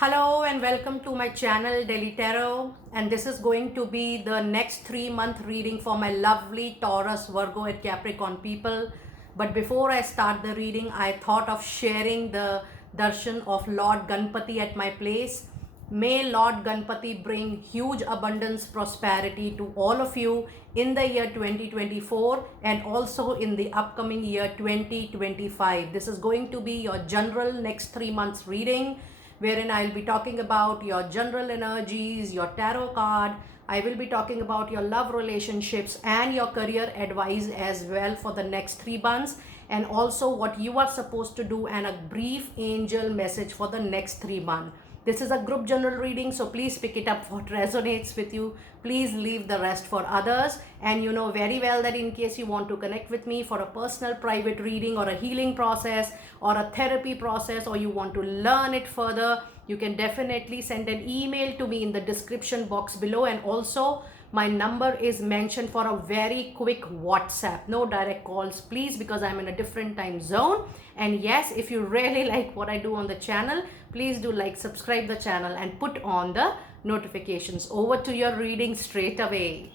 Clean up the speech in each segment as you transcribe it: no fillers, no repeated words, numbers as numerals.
Hello and welcome to my channel Daily Tarot, and this is going to be the next 3-month reading for my lovely Taurus, Virgo and Capricorn people. But before I start the reading, I thought of sharing the darshan of Lord Ganpati at my place. May Lord Ganpati bring huge abundance, prosperity to all of you in the year 2024 and also in the upcoming year 2025. This is going to be your general next 3 months reading, wherein I'll be talking about your general energies, your tarot card. I will be talking about your love relationships and your career advice as well for the next 3 months, and also what you are supposed to do and a brief angel message for the next 3 months. This is a group general reading, so please pick it up what resonates with you. Please leave the rest for others. And you know very well that in case you want to connect with me for a personal private reading or a healing process or a therapy process, or you want to learn it further, you can definitely send an email to me in the description box below. And also my number is mentioned for a very quick WhatsApp. No direct calls, please, because I'm in a different time zone. And yes, if you really like what I do on the channel, please do like, subscribe the channel and put on the notifications. Over to your reading straight away.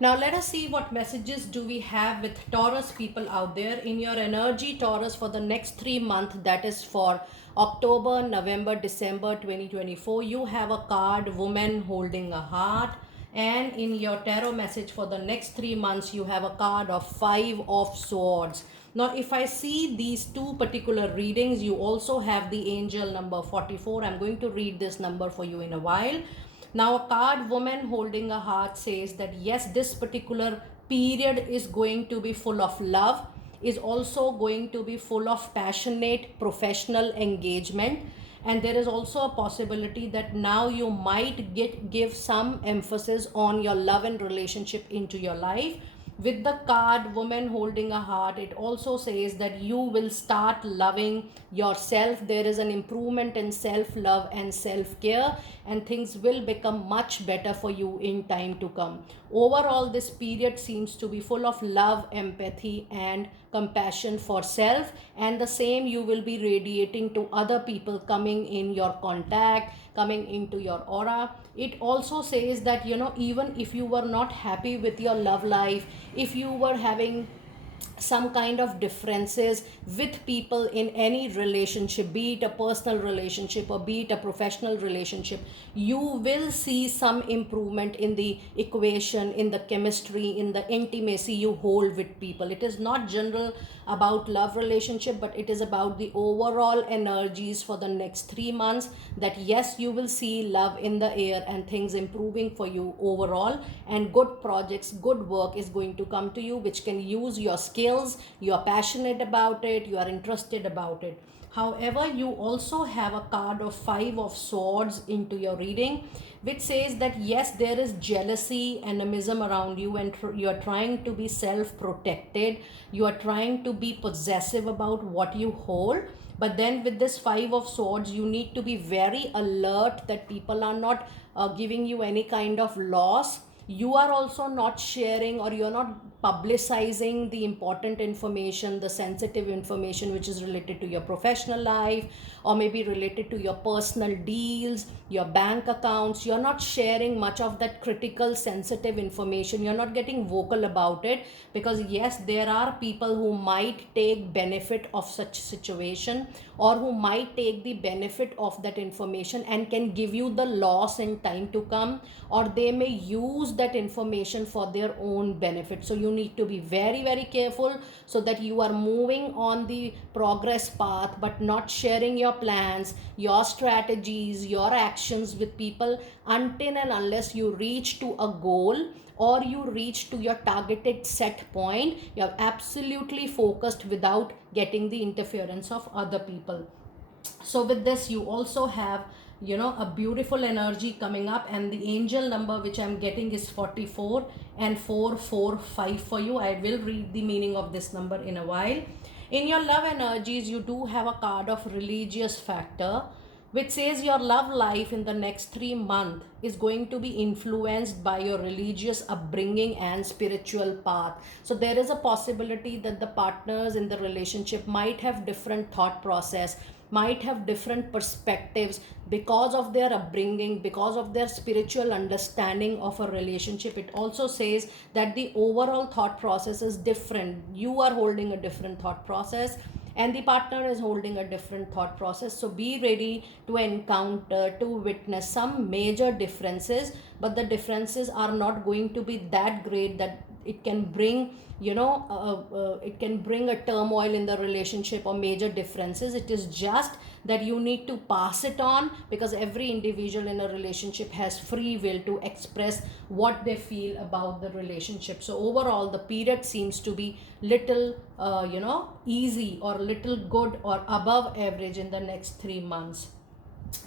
Now let us see what messages do we have with Taurus people out there in your energy, Taurus, for the next 3 months. That is for October, November, December 2024. You have a card, woman holding a heart. And in your tarot message for the next 3 months, you have a card of 5 of Swords. Now, if I see these two particular readings, you also have the angel number 44. I'm going to read this number for you in a while. Now, a card, woman holding a heart, says that yes, this particular period is going to be full of love, is also going to be full of passionate professional engagement. And there is also a possibility that now you might give some emphasis on your love and relationship into your life. With the card woman holding a heart, it also says that you will start loving yourself. There is an improvement in self love and self care, and things will become much better for you in time to come. Overall, this period seems to be full of love, empathy and compassion for self, and the same you will be radiating to other people coming in your contact, coming into your aura. It also says that even if you were not happy with your love life, if you were having some kind of differences with people in any relationship, be it a personal relationship or be it a professional relationship, you will see some improvement in the equation, in the chemistry, in the intimacy you hold with people. It is not general about love relationship, but it is about the overall energies for the next 3 months, that yes, you will see love in the air and things improving for you overall, and good projects, good work is going to come to you, which can use your skills. You are passionate about it, you are interested about it. However, you also have a card of 5 of Swords into your reading, which says that yes, there is jealousy, animism around you, and you are trying to be self protected. You are trying to be possessive about what you hold. But then with this 5 of Swords, you need to be very alert that people are not giving you any kind of loss. You are also not sharing, or you're not publicizing the important information, the sensitive information which is related to your professional life, or maybe related to your personal deals, your bank accounts. You're not sharing much of that critical sensitive information. You're not getting vocal about it, because yes, there are people who might take benefit of such situation, or who might take the benefit of that information and can give you the loss in time to come, or they may use that information for their own benefit. So you need to be very, very careful, so that you are moving on the progress path, but not sharing your plans, your strategies, your actions with people until and unless you reach to a goal, or you reach to your targeted set point. You are absolutely focused without getting the interference of other people. So with this, you also have a beautiful energy coming up, and the angel number which I'm getting is 44 and 445 for you. I will read the meaning of this number in a while. In your love energies, you do have a card of religious factor, which says your love life in the next 3 months is going to be influenced by your religious upbringing and spiritual path. So there is a possibility that the partners in the relationship might have different thought process, might have different perspectives because of their upbringing, because of their spiritual understanding of a relationship. It also says that the overall thought process is different. You are holding a different thought process, and the partner is holding a different thought process. So be ready to encounter, to witness some major differences, but the differences are not going to be that great that it can bring, it can bring a turmoil in the relationship or major differences. It is just that you need to pass it on, because every individual in a relationship has free will to express what they feel about the relationship. So overall the period seems to be little easy or little good or above average in the next 3 months.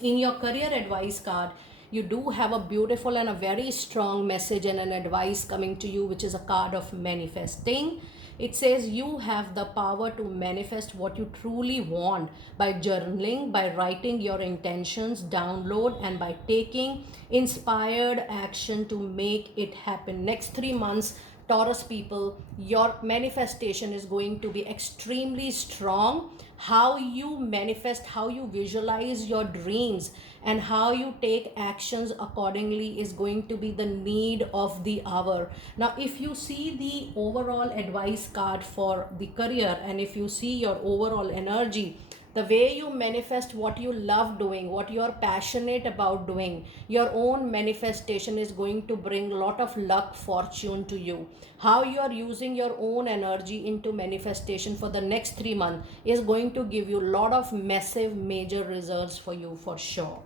In your career advice card, you do have a beautiful and a very strong message and an advice coming to you, which is a card of manifesting. It says you have the power to manifest what you truly want by journaling, by writing your intentions, download, and by taking inspired action to make it happen. Next 3 months, Taurus people, your manifestation is going to be extremely strong. How you manifest, how you visualize your dreams, and how you take actions accordingly is going to be the need of the hour. Now, if you see the overall advice card for the career, and if you see your overall energy, the way you manifest what you love doing, what you are passionate about doing, your own manifestation is going to bring a lot of luck, fortune to you. How you are using your own energy into manifestation for the next 3 months is going to give you a lot of massive major results for you for sure.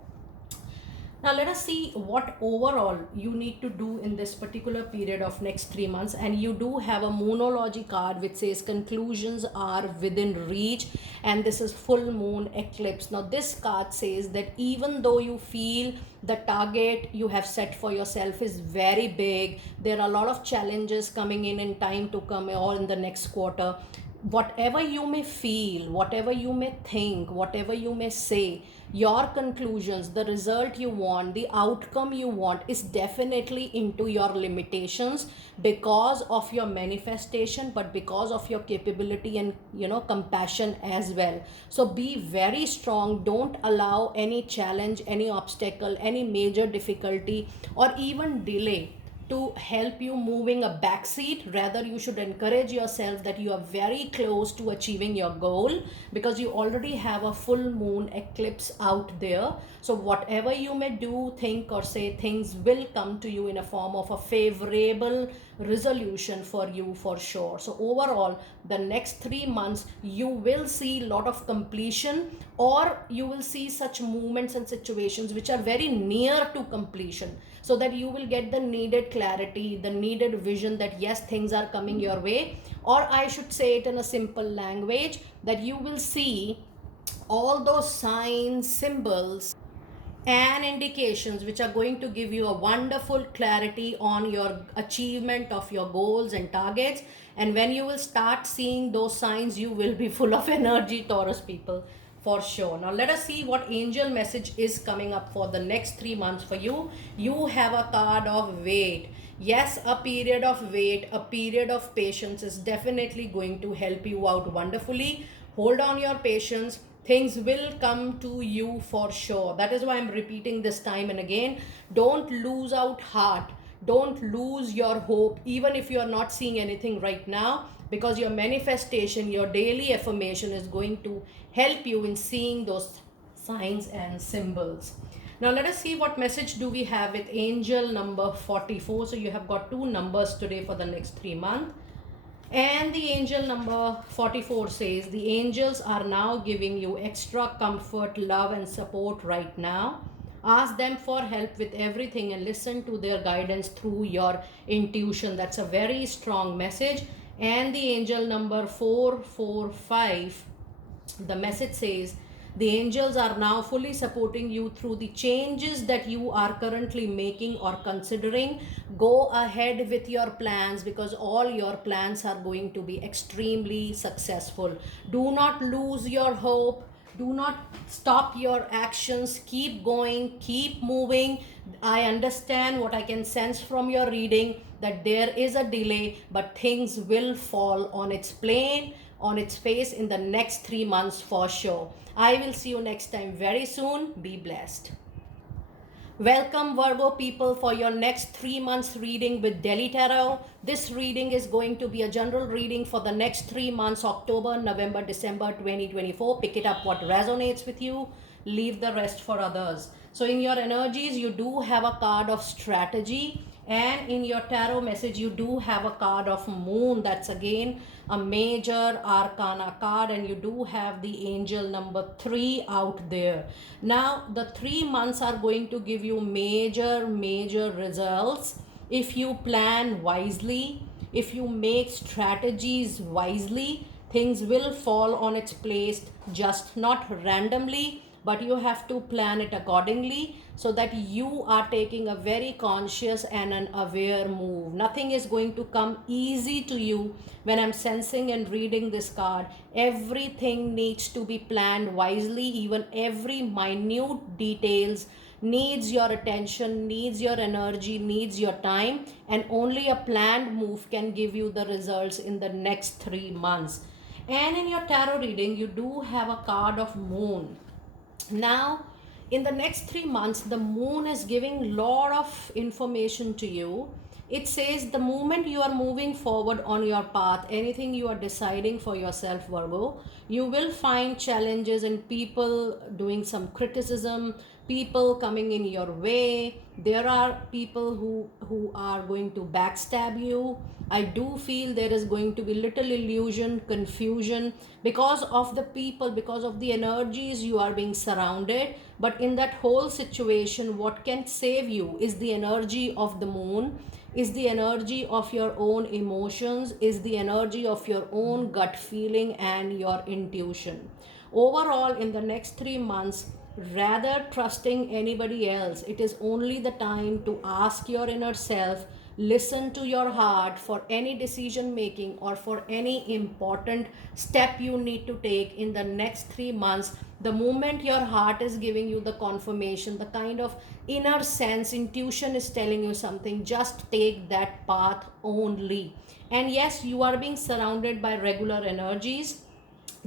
Now let us see what overall you need to do in this particular period of next 3 months. And you do have a Moonology card which says conclusions are within reach, and this is full moon eclipse. Now this card says that even though you feel the target you have set for yourself is very big, there are a lot of challenges coming in time to come or in the next quarter, whatever you may feel, whatever you may think, whatever you may say, your conclusions, the result you want, the outcome you want is definitely into your limitations because of your manifestation, but because of your capability and compassion as well. So be very strong. Don't allow any challenge, any obstacle, any major difficulty or even delay to help you moving a backseat. Rather, you should encourage yourself that you are very close to achieving your goal, because you already have a full moon eclipse out there. So whatever you may do, think or say, things will come to you in a form of a favorable resolution for you for sure. So overall, the next 3 months you will see a lot of completion, or you will see such movements and situations which are very near to completion, so that you will get the needed clarity, the needed vision that yes, things are coming your way. Or I should say it in a simple language, that you will see all those signs, symbols and indications which are going to give you a wonderful clarity on your achievement of your goals and targets. And when you will start seeing those signs, you will be full of energy, Taurus people, for sure. Now let us see what angel message is coming up for the next 3 months for you. You have a card of wait. Yes, a period of wait, a period of patience is definitely going to help you out wonderfully. Hold on your patience. Things will come to you for sure. That is why I'm repeating this time and again. Don't lose out heart. Don't lose your hope, even if you are not seeing anything right now, because your manifestation, your daily affirmation is going to help you in seeing those signs and symbols. Now let us see what message do we have with angel number 44. So you have got 2 numbers today for the next 3 months. And the angel number 44 says, the angels are now giving you extra comfort, love and support right now. Ask them for help with everything and listen to their guidance through your intuition. That's a very strong message. And the angel number 445, the message says, the angels are now fully supporting you through the changes that you are currently making or considering. Go ahead with your plans, because all your plans are going to be extremely successful. Do not lose your hope. Do not stop your actions. Keep going, keep moving. I understand what I can sense from your reading, that there is a delay, but things will fall on its plane, on its face in the next 3 months for sure. I will see you next time very soon. Be blessed. Welcome Virgo people for your next 3 months reading with Delhi Tarot. This reading is going to be a general reading for the next 3 months, October, November, December 2024. Pick it up what resonates with you, leave the rest for others. So in your energies, you do have a card of strategy, and in your tarot message you do have a card of moon. That's again a major arcana card, and you do have the angel number 3 out there. Now the 3 months are going to give you major results if you plan wisely, if you make strategies wisely. Things will fall on its place, just not randomly, but you have to plan it accordingly so that you are taking a very conscious and an aware move. Nothing is going to come easy to you when I'm sensing and reading this card. Everything needs to be planned wisely, even every minute details needs your attention, needs your energy, needs your time, and only a planned move can give you the results in the next 3 months. And in your tarot reading, you do have a card of moon. Now, in the next 3 months, the moon is giving lot of information to you. It says the moment you are moving forward on your path, anything you are deciding for yourself, Virgo, you will find challenges and people doing some criticism, people coming in your way. There are people who are going to backstab you. I do feel there is going to be little illusion, confusion because of the people, because of the energies you are being surrounded. But in that whole situation, what can save you is the energy of the moon, is the energy of your own emotions, is the energy of your own gut feeling and your intuition. Overall, in the next 3 months, rather trusting anybody else, it is only the time to ask your inner self, listen to your heart for any decision making or for any important step you need to take in the next 3 months. The moment your heart is giving you the confirmation, the kind of inner sense, intuition is telling you something, just take that path only. And yes, you are being surrounded by regular energies.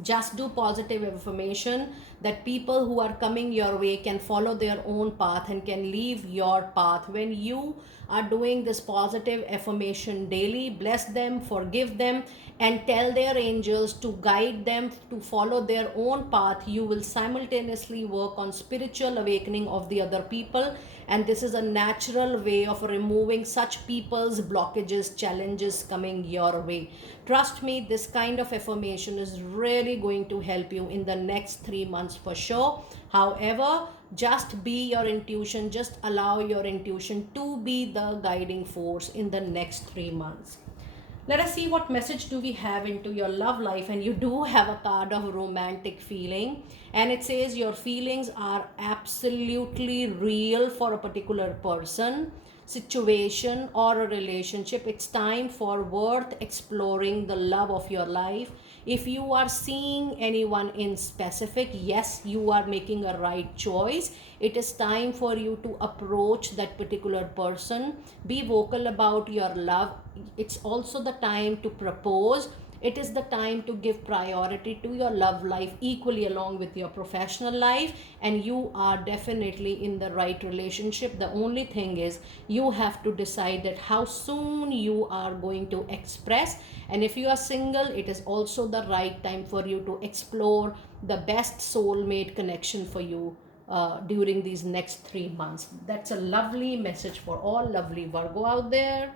Just do positive affirmation that people who are coming your way can follow their own path and can leave your path. When you are doing this positive affirmation daily, bless them, forgive them, and tell their angels to guide them to follow their own path, you will simultaneously work on spiritual awakening of the other people. And this is a natural way of removing such people's blockages, challenges coming your way. Trust me, this kind of affirmation is really going to help you in the next 3 months for sure. However, just be your intuition, just allow your intuition to be the guiding force in the next 3 months. Let us see what message do we have into your love life. And you do have a card of romantic feeling, and it says your feelings are absolutely real for a particular person, situation, or a relationship. It's time for worth exploring the love of your life. If you are seeing anyone in specific, yes, you are making a right choice. It is time for you to approach that particular person. Be vocal about your love. It's also the time to propose. It is the time to give priority to your love life equally along with your professional life, and you are definitely in the right relationship. The only thing is you have to decide that how soon you are going to express. And if you are single, it is also the right time for you to explore the best soulmate connection for you during these next 3 months. That's a lovely message for all lovely Virgo out there.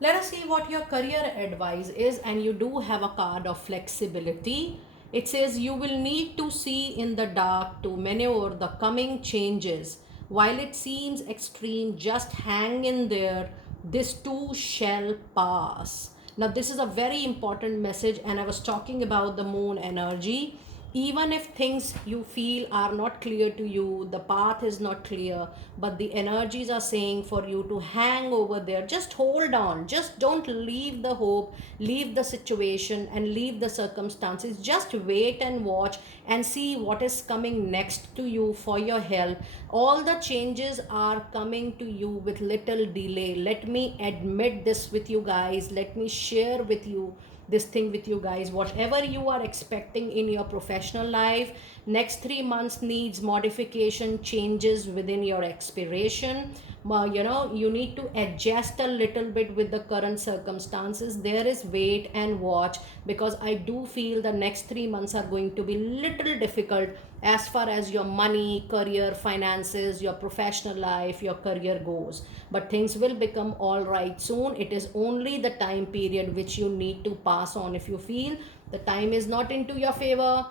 Let us see what your career advice is, and you do have a card of flexibility. It says you will need to see in the dark to maneuver the coming changes. While it seems extreme, just hang in there. This too shall pass. Now, this is a very important message, and I was talking about the moon energy. Even if things you feel are not clear to you, the path is not clear, but the energies are saying for you to hang over there. Just hold on. Just don't leave the hope, leave the situation, and leave the circumstances. Just wait and watch and see what is coming next to you for your help. All the changes are coming to you with little delay. Let me admit this with you guys. Let me share with you this thing with you guys. Whatever you are expecting in your professional life, next 3 months needs modification, changes within your expiration. You need to adjust a little bit with the current circumstances. There is wait and watch, because I do feel the next 3 months are going to be little difficult as far as your money, career, finances, your professional life, your career goes. But things will become all right soon. It is only the time period which you need to pass on. If you feel the time is not into your favor,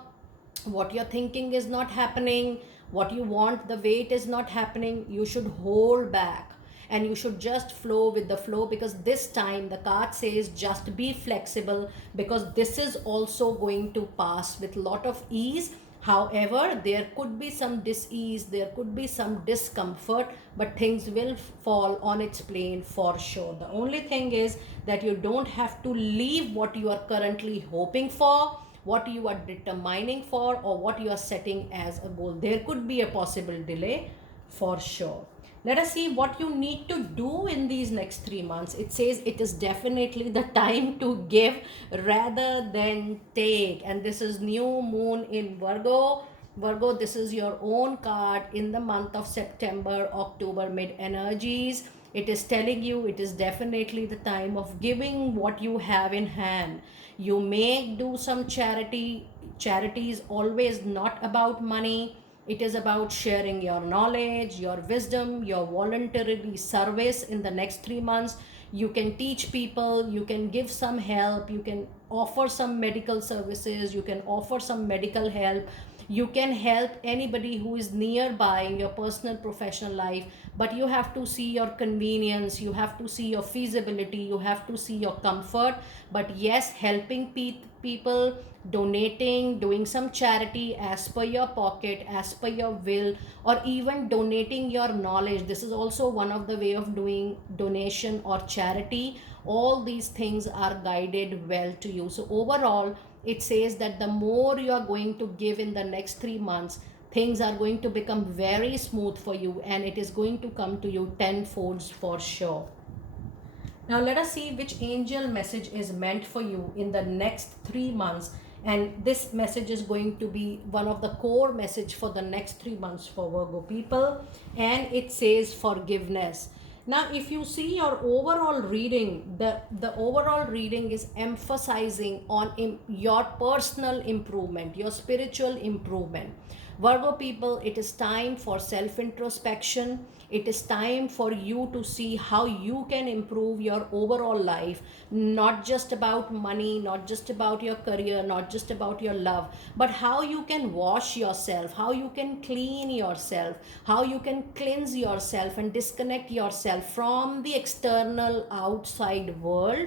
what you're thinking is not happening, what you want, the way it is not happening, you should hold back and you should just flow with the flow, because this time the card says just be flexible, because this is also going to pass with lot of ease. However, there could be some dis-ease, there could be some discomfort, but things will fall on its plane for sure. The only thing is that you don't have to leave what you are currently hoping for, what you are determining for, or what you are setting as a goal. There could be a possible delay for sure. Let us see what you need to do in these next 3 months. It says it is definitely the time to give rather than take. And this is new moon in Virgo. Virgo, this is your own card in the month of September, October, mid energies. It is telling you it is definitely the time of giving what you have in hand. You may do some charity. Charity is always not about money. It is about sharing your knowledge, your wisdom, your voluntary service in the next 3 months. You can teach people, you can give some help, you can offer some medical services, you can offer some medical help, you can help anybody who is nearby in your personal professional life. But you have to see your convenience, you have to see your feasibility, you have to see your comfort. But yes, helping people, donating, doing some charity as per your pocket, as per your will, or even donating your knowledge, this is also one of the way of doing donation or charity. All these things are guided well to you. So overall, it says that the more you are going to give in the next 3 months, things are going to become very smooth for you, and it is going to come to you tenfolds for sure. Now let us see which angel message is meant for you in the next 3 months. And this message is going to be one of the core message for the next 3 months for Virgo people. And it says forgiveness. Now, if you see your overall reading, the overall reading is emphasizing on your personal improvement, your spiritual improvement. Virgo people, it is time for self-introspection. It is time for you to see how you can improve your overall life, not just about money, not just about your career, not just about your love, but how you can wash yourself, how you can clean yourself, how you can cleanse yourself and disconnect yourself from the external outside world.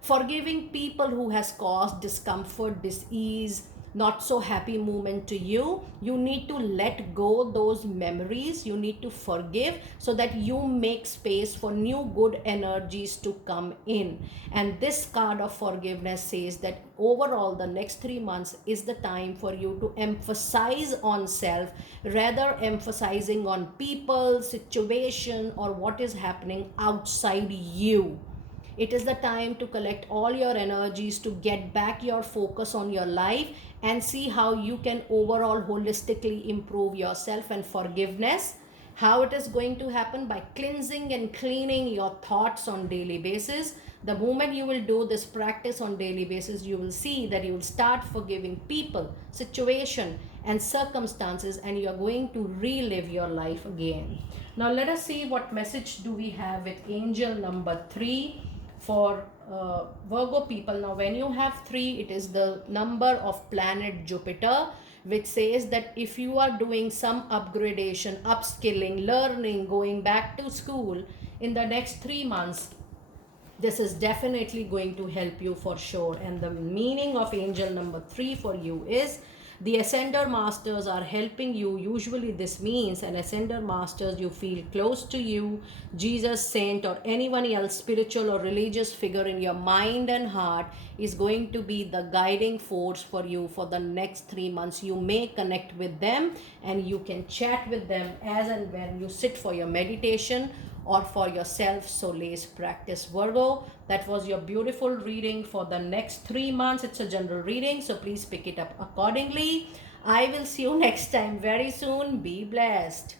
Forgiving people who has caused discomfort, dis-ease, not so happy moment to you. You need to let go those memories. You need to forgive so that you make space for new good energies to come in. And this card of forgiveness says that overall the next 3 months is the time for you to emphasize on self, rather emphasizing on people, situation, or what is happening outside you. It is the time to collect all your energies, to get back your focus on your life and see how you can overall holistically improve yourself. And forgiveness, how it is going to happen? By cleansing and cleaning your thoughts on daily basis. The moment you will do this practice on daily basis, you will see that you will start forgiving people, situation and circumstances, and you are going to relive your life again. Now let us see what message do we have with angel number 3 for Virgo people. Now when you have 3, it is the number of planet Jupiter, which says that if you are doing some upgradation, upskilling, learning, going back to school in the next 3 months, this is definitely going to help you for sure. And the meaning of angel number 3 for you is the ascender masters are helping you. Usually this means an ascender masters you feel close to you, Jesus, saint, or anyone else spiritual or religious figure in your mind and heart is going to be the guiding force for you for the next 3 months. You may connect with them and you can chat with them as and when you sit for your meditation or for yourself. So let's practice, Virgo. That was your beautiful reading for the next 3 months. It's a general reading, so please pick it up accordingly. I will see you next time very soon. Be blessed.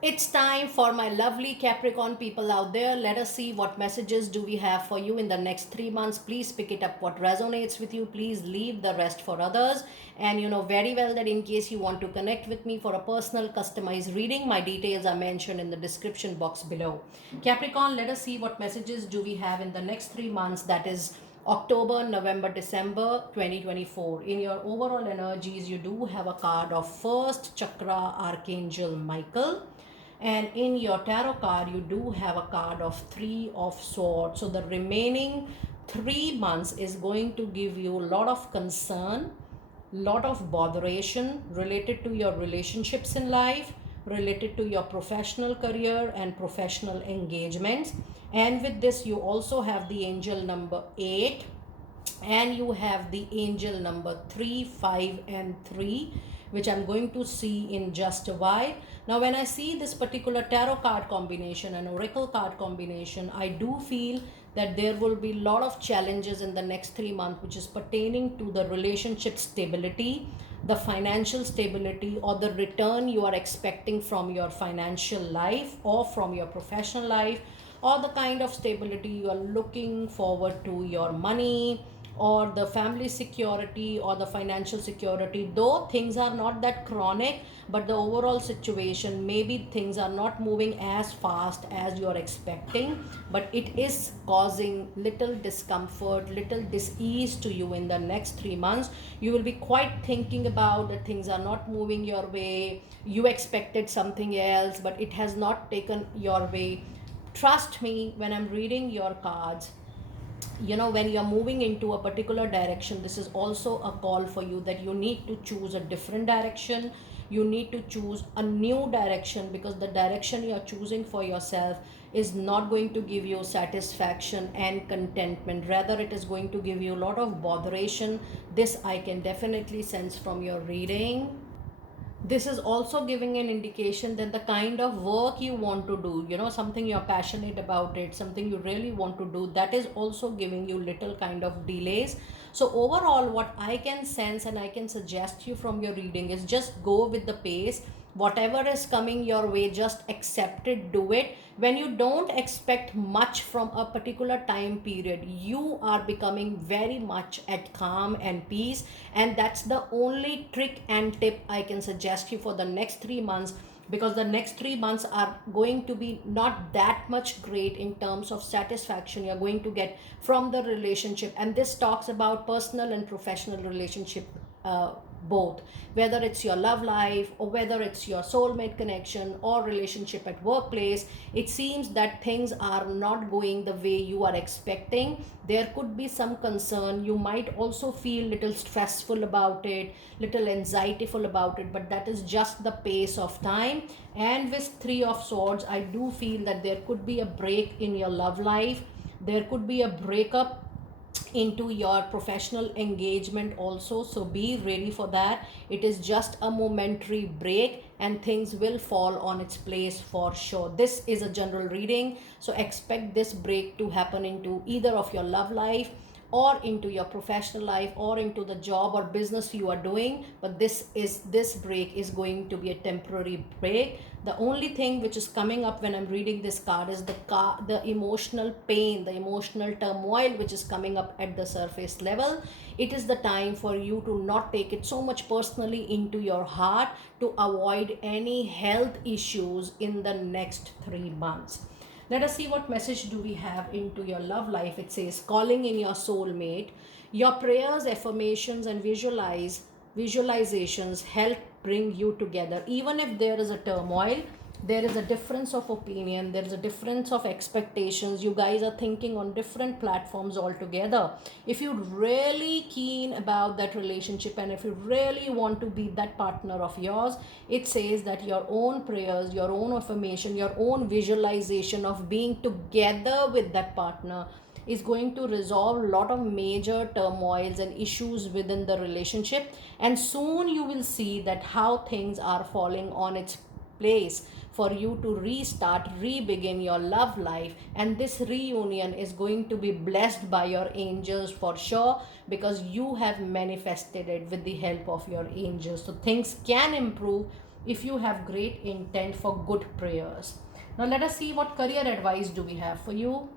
It's time for my lovely Capricorn people out there. Let us see what messages do we have for you in the next 3 months. Please pick it up what resonates with you. Please leave the rest for others. And you know very well that in case you want to connect with me for a personal customized reading, my details are mentioned in the description box below. Capricorn, let us see what messages do we have in the next 3 months. That is October, November, December 2024. In your overall energies, you do have a card of first chakra, Archangel Michael. And in your tarot card you do have a card of 3 of Swords. So the remaining 3 months is going to give you a lot of concern, lot of botheration related to your relationships in life, related to your professional career and professional engagements. And with this you also have the angel number 8, and you have the angel number 3, 5 and 3, which I'm going to see in just a while. Now when I see this particular tarot card combination and oracle card combination, I do feel that there will be a lot of challenges in the next 3 months, which is pertaining to the relationship stability, the financial stability, or the return you are expecting from your financial life or from your professional life, or the kind of stability you are looking forward to, your money or the family security or the financial security. Though things are not that chronic, but the overall situation, maybe things are not moving as fast as you are expecting, but it is causing little discomfort, little dis-ease to you in the next 3 months. You will be quite thinking about that things are not moving your way. You expected something else, but it has not taken your way. Trust me when I'm reading your cards, you know, when you're moving into a particular direction, this is also a call for you that you need to choose a different direction. You need to choose a new direction, because the direction you're choosing for yourself is not going to give you satisfaction and contentment. Rather, it is going to give you a lot of botheration. This I can definitely sense from your reading. This is also giving an indication that the kind of work you want to do, you know, something you're passionate about it, something you really want to do, that is also giving you little kind of delays. So overall what I can sense and I can suggest you from your reading is just go with the pace. Whatever is coming your way, just accept it, do it. When you don't expect much from a particular time period, you are becoming very much at calm and peace. And that's the only trick and tip I can suggest you for the next 3 months, because the next 3 months are going to be not that much great in terms of satisfaction you're going to get from the relationship. And this talks about personal and professional relationship, both, whether it's your love life or whether it's your soulmate connection or relationship at workplace. It seems that things are not going the way you are expecting. There could be some concern. You might also feel little stressful about it, little anxietyful about it, but that is just the pace of time. And with 3 of Swords, I do feel that there could be a break in your love life. There could be a breakup into your professional engagement also, so be ready for that. It is just a momentary break and things will fall on its place for sure. This is a general reading, so expect this break to happen into either of your love life or into your professional life or into the job or business you are doing. But this break is going to be a temporary break. The only thing which is coming up when I'm reading this card is the emotional pain, the emotional turmoil which is coming up at the surface level. It is the time for you to not take it so much personally into your heart, to avoid any health issues in the next 3 months. Let us see what message do we have into your love life. It says, calling in your soulmate. Your prayers, affirmations, and visualizations help bring you together. Even if there is a turmoil, there is a difference of opinion, there is a difference of expectations, you guys are thinking on different platforms altogether. If you're really keen about that relationship and if you really want to be that partner of yours, it says that your own prayers, your own affirmation, your own visualization of being together with that partner is going to resolve a lot of major turmoils and issues within the relationship. And soon you will see that how things are falling on its place for you to restart, re-begin your love life. And this reunion is going to be blessed by your angels for sure, because you have manifested it with the help of your angels. So things can improve if you have great intent for good prayers. Now let us see what career advice do we have for you.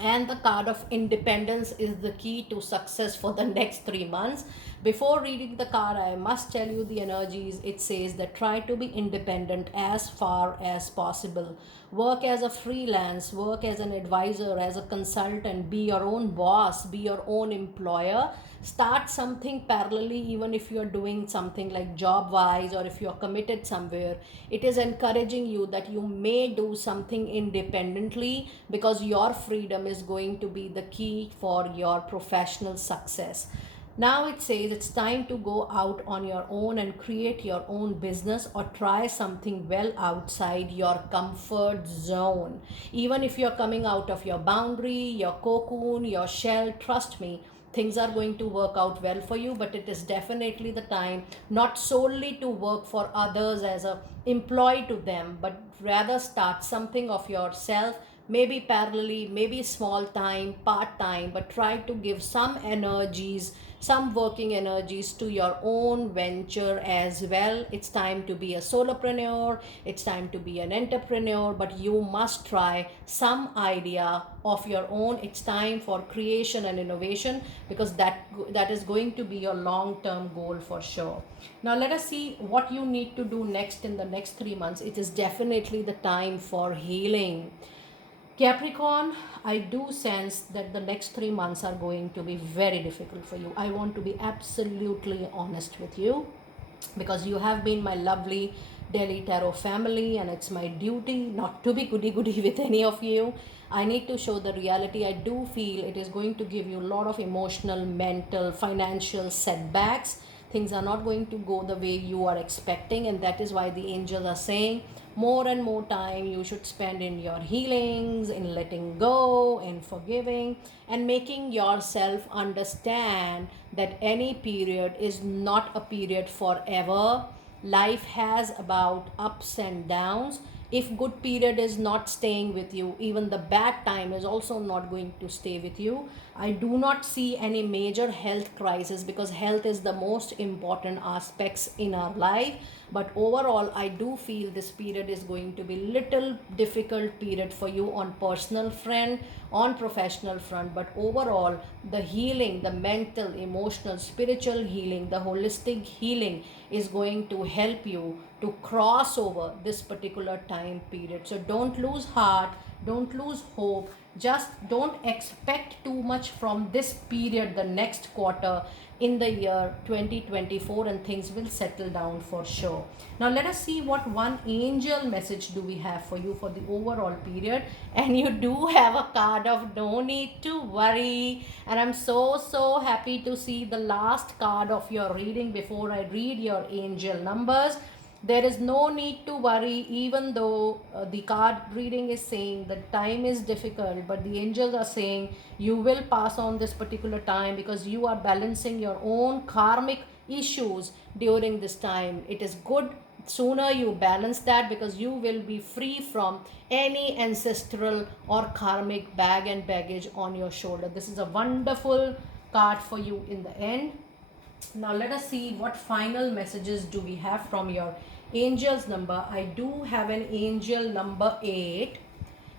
And the card of independence is the key to success for the next 3 months. Before reading the card, I must tell you the energies. It says that try to be independent as far as possible. Work as a freelance, work as an advisor, as a consultant, be your own boss, be your own employer. Start something parallelly, even if you're doing something like job wise, or if you're committed somewhere. It is encouraging you that you may do something independently, because your freedom is going to be the key for your professional success. Now it says it's time to go out on your own and create your own business, or try something well outside your comfort zone. Even if you're coming out of your boundary, your cocoon, your shell, trust me, things are going to work out well for you. But it is definitely the time not solely to work for others as a employee to them, but rather start something of yourself, maybe parallelly, maybe small time, part time, but try to give some energies, some working energies to your own venture as well. It's time to be a solopreneur, it's time to be an entrepreneur, but you must try some idea of your own. It's time for creation and innovation, because that is going to be your long term goal for sure. Now let us see what you need to do next in the next 3 months. It is definitely the time for healing. Capricorn, I do sense that the next 3 months are going to be very difficult for you. I want to be absolutely honest with you, because you have been my lovely Delhi Tarot family, and it's my duty not to be goody goody with any of you. I need to show the reality. I do feel it is going to give you a lot of emotional, mental, financial setbacks. Things are not going to go the way you are expecting, and that is why the angels are saying more and more time you should spend in your healings, in letting go, in forgiving, and making yourself understand that any period is not a period forever. Life has about ups and downs. If good period is not staying with you, even the bad time is also not going to stay with you. I do not see any major health crisis, because health is the most important aspects in our life. But overall, I do feel this period is going to be little difficult period for you on personal front, on professional front. But overall, the healing, the mental, emotional, spiritual healing, the holistic healing is going to help you to cross over this particular time period. So don't lose heart, don't lose hope, just don't expect too much from this period, the next quarter in the year 2024, and things will settle down for sure. Now let us see what one angel message do we have for you for the overall period. And you do have a card of no need to worry, and I'm so happy to see the last card of your reading before I read your angel numbers. There is no need to worry, even though the card reading is saying that time is difficult, but the angels are saying you will pass on this particular time, because you are balancing your own karmic issues during this time. It is good sooner you balance that, because you will be free from any ancestral or karmic bag and baggage on your shoulder. This is a wonderful card for you in the end. Now let us see what final messages do we have from your angels number. I do have an angel number 8,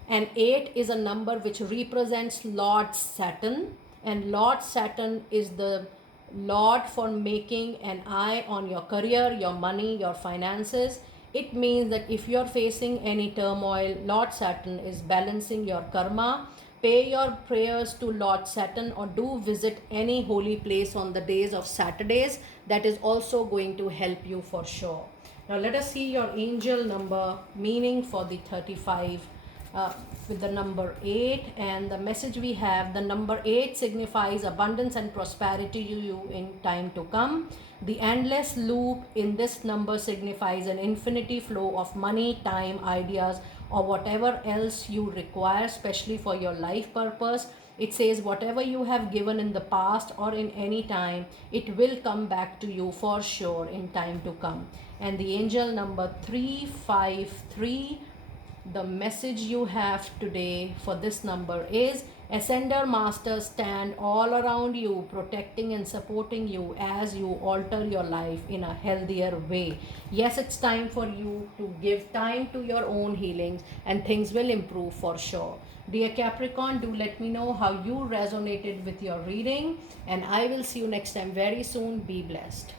and 8 is a number which represents Lord Saturn, and Lord Saturn is the Lord for making an eye on your career, your money, your finances. It means that if you're facing any turmoil, Lord Saturn is balancing your karma. Pay your prayers to Lord Saturn, or do visit any holy place on the days of Saturdays. That is also going to help you for sure. Now let us see your angel number meaning for the 35 with the number 8, and the message we have, the number 8 signifies abundance and prosperity to you in time to come. The endless loop in this number signifies an infinity flow of money, time, ideas, or whatever else you require, especially for your life purpose. It says whatever you have given in the past or in any time, it will come back to you for sure in time to come. And the angel number 353, the message you have today for this number is: Ascender Masters stand all around you, protecting and supporting you as you alter your life in a healthier way. Yes, it's time for you to give time to your own healings, and things will improve for sure. Dear Capricorn, do let me know how you resonated with your reading, and I will see you next time very soon. Be blessed.